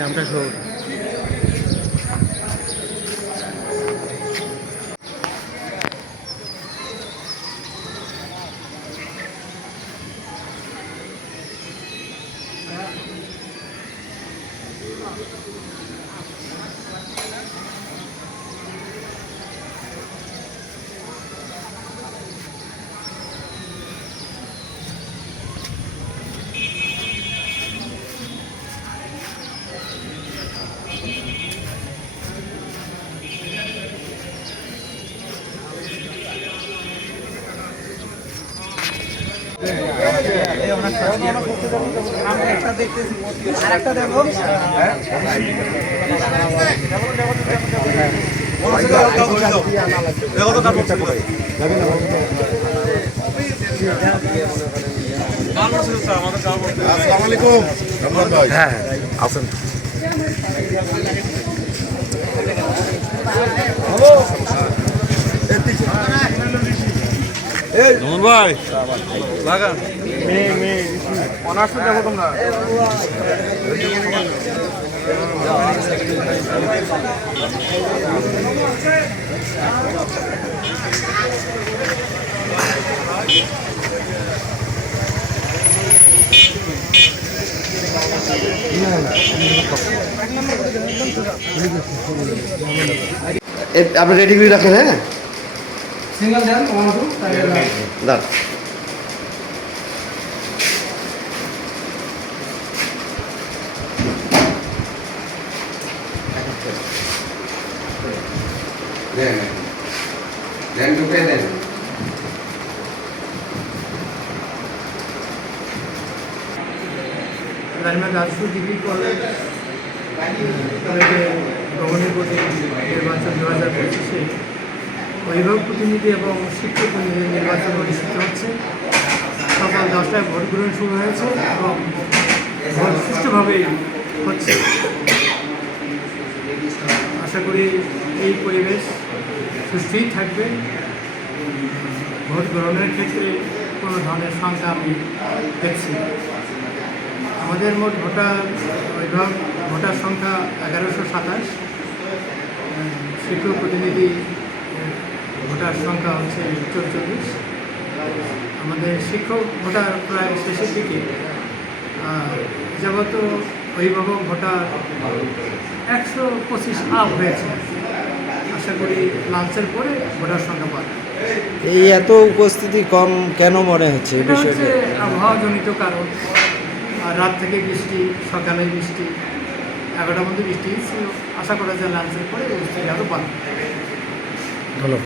নামটা সব হ্যাঁ আসেন। ভাই লাগা অনার্সে দেখো তোমরা আপনি রেডি করে রাখেন। হ্যাঁ সিঙ্গেল দেন দাঁড় দেন ঢুকে দেন। রাজপুর ডিগ্রি কলেজ ভ্রমণের প্রতি নির্বাচন 2025-এ অভিভাবক প্রতিনিধি এবং শিক্ষক প্রতিনিধি নির্বাচন অনুষ্ঠিত হচ্ছে। সকাল 10টায় ভোট গ্রহণ শুরু হয়েছে এবং ভোট সুষ্ঠুভাবেই হচ্ছে। আশা করি এই পরিবেশ সুস্থই থাকবে। ভোট গ্রহণের ক্ষেত্রে কোনো ধরনের সংখ্যা আমি দেখছি। আমাদের মোট ভোটার সংখ্যা 1127। শিক্ষক প্রতিনিধি ভোটার সংখ্যা হচ্ছে 44। আমাদের শিক্ষক ভোটার প্রায় শেষের দিকে। যাবত অভিভাবক ভোটার 125 আপ হয়েছে। আশা করি লাঞ্চের পরে ভোটার সংখ্যা বাড়বে। এই এত উপস্থিতি কম কেন মনে হচ্ছে? এটা হচ্ছে আবহাওয়াজনিত কারণ। আর রাত থেকে বৃষ্টি, সকালে বৃষ্টি, 11টার মধ্যে বৃষ্টি ছিল। আশা করা যায় লাঞ্চের পরে বৃষ্টি আরও বাড়বে। ধন্যবাদ।